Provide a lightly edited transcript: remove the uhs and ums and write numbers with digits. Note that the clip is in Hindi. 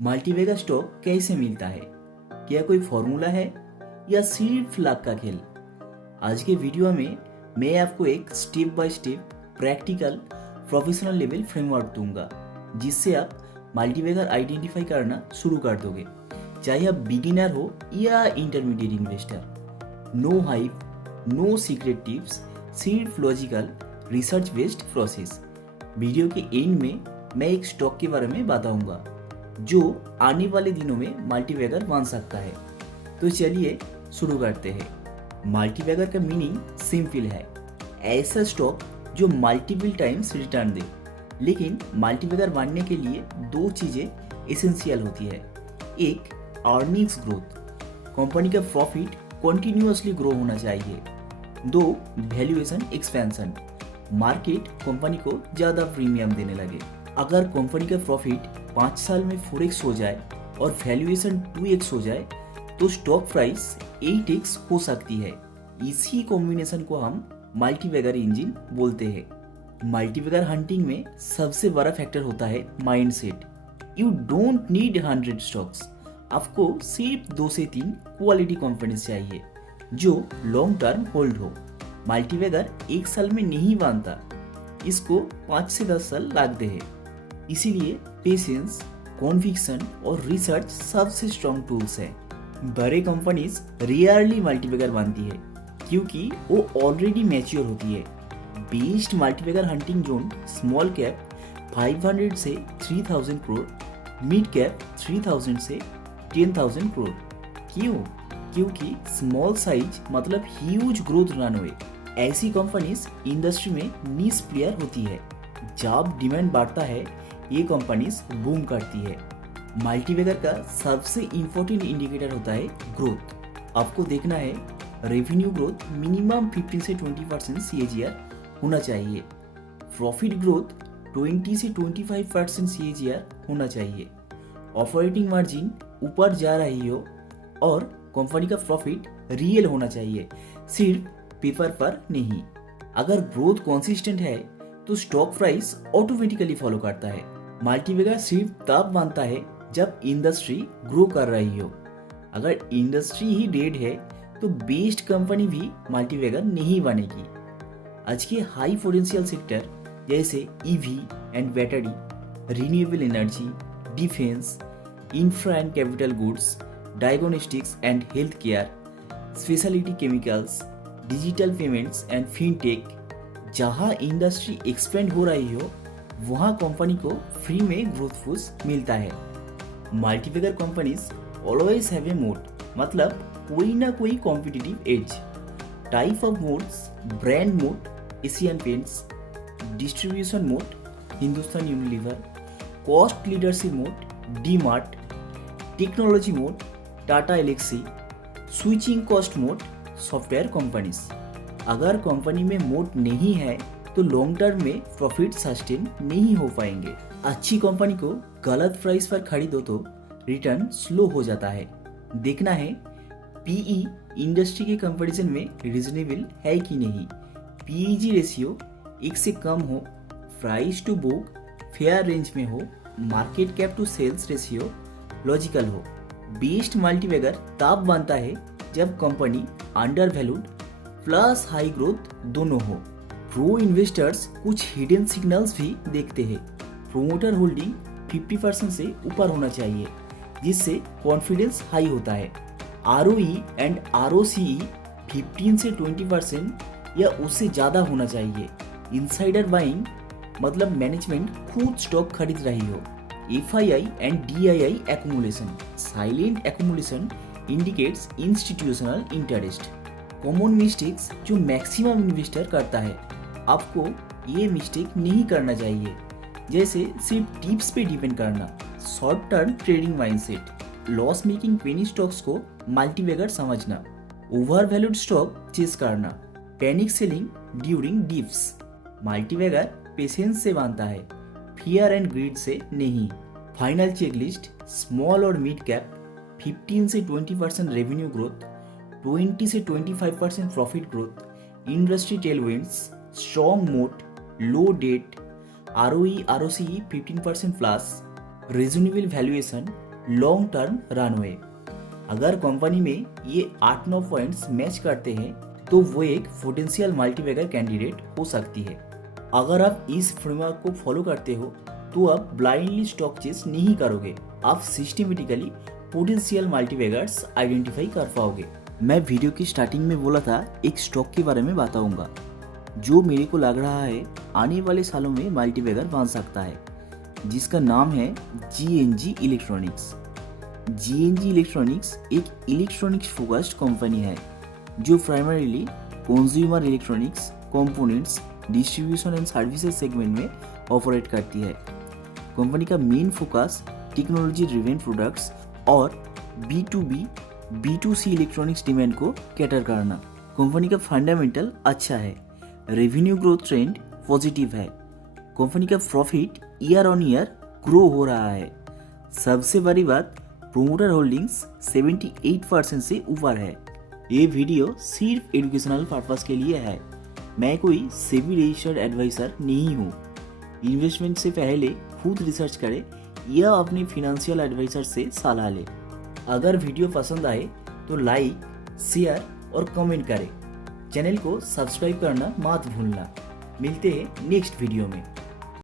मल्टीबैगर स्टॉक कैसे मिलता है? क्या कोई फॉर्मूला है या सिर्फ लक का खेल? आज के वीडियो में मैं आपको एक step by step practical professional level framework दूंगा जिससे आप मल्टीबैगर आइडेंटिफाई करना शुरू कर दोगे, चाहे आप बिगिनर हो या intermediate investor. No hype, no secret tips, सिर्फ logical research based process. Video के एंड में मैं एक स्टॉक के बारे में बताऊंगा जो आने वाले दिनों में मल्टीबैगर बन सकता है। तो चलिए शुरू करते हैं। मल्टीबैगर का मीनिंग सिंपल है, ऐसा स्टॉक जो मल्टीपल टाइम्स रिटर्न दे। लेकिन मल्टीबैगर बनने के लिए दो चीजें एसेंशियल होती है। एक, अर्निंग्स ग्रोथ, कंपनी का प्रॉफिट कंटिन्यूअसली ग्रो होना चाहिए। दो, वैल्यूएशन एक्सपेंशन, मार्केट कंपनी को ज्यादा प्रीमियम देने लगे। अगर कंपनी का प्रॉफिट 5 साल में 4x हो जाए और वैल्यूएशन 2x हो जाए तो स्टॉक प्राइस 8x हो सकती है। इसी कॉम्बिनेशन को हम मल्टीबैगर इंजन बोलते हैं। मल्टीबैगर हंटिंग में सबसे बड़ा फैक्टर होता है mindset. You don't need 100 stocks, आपको सिर्फ 2 से 3 क्वालिटी कंपनीज चाहिए जो लॉन्ग टर्म होल्ड हो। मल्टीबैगर एक साल में नहीं बनता, इसको 5 से 10 साल लगते हैं। इसीलिए पेशेंस, कॉन्विक्शन और रिसर्च सबसे स्ट्रॉन्ग टूल्स हैं। बड़े कंपनीज रेयरली मल्टीबैगर बनती है क्योंकि वो ऑलरेडी मैच्योर होती है। Based multibagger hunting zone small cap 500 से 3000 करोड़, मिड कैप 3000 से 10,000 करोड़। क्यों? क्योंकि स्मॉल साइज मतलब ह्यूज ग्रोथ रनवे। ऐसी कंपनीज इंडस्ट्री में नीश प्लेयर होती है। जब डिमांड बढ़ता है ये कंपनीज बूम करती है। मल्टीबैगर का सबसे इंपॉर्टेंट इंडिकेटर होता है ग्रोथ। आपको देखना है रेवेन्यू ग्रोथ मिनिमम 15 से 20% CAGR होना चाहिए। प्रॉफिट ग्रोथ 20 से 25% CAGR होना चाहिए। ऑपरेटिंग मार्जिन ऊपर जा रही हो और कंपनी का प्रॉफिट रियल होना चाहिए, सिर्फ पेपर पर नहीं। अगर ग्रोथ कंसिस्टेंट है तो स्टॉक प्राइस ऑटोमेटिकली फॉलो करता है। मल्टीबैगर सिर्फ तब बनता है जब इंडस्ट्री ग्रो कर रही हो। अगर इंडस्ट्री ही डेड है तो बेस्ट कंपनी भी मल्टीबैगर नहीं बनेगी। आज के हाई पोटेंशियल सेक्टर जैसे EV and battery, renewable energy, defence, infra and capital goods, diagnostics and health care, speciality chemicals, digital payments and fintech, जहां इंडस्ट्री एक्सपेंड हो रही हो वहां कंपनी को फ्री में ग्रोथ पुश मिलता है। Multibagger companies always have a मोट, मतलब कोई ना कोई competitive as. Type of modes, brand मोट, एशियन पेंट्स, डिस्ट्रीब्यूशन मोट, हिंदुस्तान यूनिलीवर, कॉस्ट लीडरशिप मोट, डी-मार्ट, टेक्नोलॉजी मोट, टाटा एलेक्सी, स्विचिंग कॉस्ट मोट, सॉफ्टवेयर कंपनीज। अगर कंपनी में मोट नहीं है तो लॉन्ग टर्म में प्रॉफिट सस्टेन नहीं हो पाएंगे। अच्छी कंपनी को गलत प्राइस पर खरीदो तो रिटर्न स्लो हो जाता है। देखना है PE इंडस्ट्री के कंपैरिजन में रीजनेबल है कि नहीं। PEG रेशियो 1 से कम हो, price to book fair range में हो, market cap to sales ratio logical हो। बेस्ट मल्टीबैगर तब बनता है जब company undervalued plus high growth दोनों हो। प्रो इन्वेस्टर्स कुछ हिडन सिग्नल्स भी देखते हैं। प्रोमोटर होल्डिंग 50% से ऊपर होना चाहिए जिससे कॉन्फिडेंस हाई होता है। ROE एंड ROCE 15 से 20% या उससे ज़्यादा होना चाहिए। इनसाइडर बाइंग मतलब मैनेजमेंट खुद स्टॉक खरीद रही हो। FII and DII accumulation, silent accumulation indicates institutional interest. Common mistakes जो मैक्सिमम इन्वेस्टर करता है, आपको ये मिस्टेक नहीं करना चाहिए, जैसे सिर्फ टिप्स पे डिपेंड करना, short term trading mindset, loss making penny stocks को मल्टीबैगर समझना, ओवर वैल्यूड स्टॉक चेस करना, panic selling during dips. Multibagger patience से बनता है, फियर एंड ग्रीड से नहीं। फाइनल चेकलिस्ट, स्मॉल और मिड कैप, 15 से 20% रेवेन्यू ग्रोथ, 20 से 25% profit growth, industry tailwinds, strong moat, low debt, ROE ROCE 15% plus, reasonable valuation, long term runway. अगर कंपनी में ये 8-9 पॉइंट्स मैच करते हैं तो वो एक पोटेंशियल मल्टीबैगर कैंडिडेट हो सकती है। अगर आप इस फ्रेमवर्क को फॉलो करते हो तो आप ब्लाइंडली स्टॉक चेस नहीं करोगे, आप सिस्टमेटिकली पोटेंशियल मल्टीबैगर्स आइडेंटिफाई कर पाओगे। मैं वीडियो की स्टार्टिंग में बोला था एक स्टॉक के बारे में बताऊंगा जो मेरे को लग रहा है आने वाले सालों में मल्टीबैगर बन सकता है, जिसका नाम है GNG इलेक्ट्रॉनिक्स। GNG इलेक्ट्रॉनिक्स एक इलेक्ट्रॉनिक्स फोकस्ड कंपनी है जो primarily consumer electronics components distribution and services segment में ऑपरेट करती है। कंपनी का main focus technology driven products और B2B B2C इलेक्ट्रॉनिक्स डिमांड को कैटर करना। कंपनी का फंडामेंटल अच्छा है, रेवेन्यू ग्रोथ ट्रेंड पॉजिटिव है, कंपनी का profit year on year grow हो रहा है। सबसे बड़ी बात, प्रोमोटर होल्डिंग्स 78% से ऊपर है। ये वीडियो सिर्फ एजुकेशनल पर्पस के लिए है, मैं कोई सेबी रजिस्टर्ड एडवाइजर नहीं हूँ। इन्वेस्टमेंट से पहले खुद रिसर्च करें या अपने फिनेंशियल एडवाइजर से सलाह लें। अगर वीडियो पसंद आए तो लाइक, शेयर और कमेंट करें। चैनल को सब्सक्राइब करना मत भूलना। मिलते हैं नेक्स्ट वीडियो में।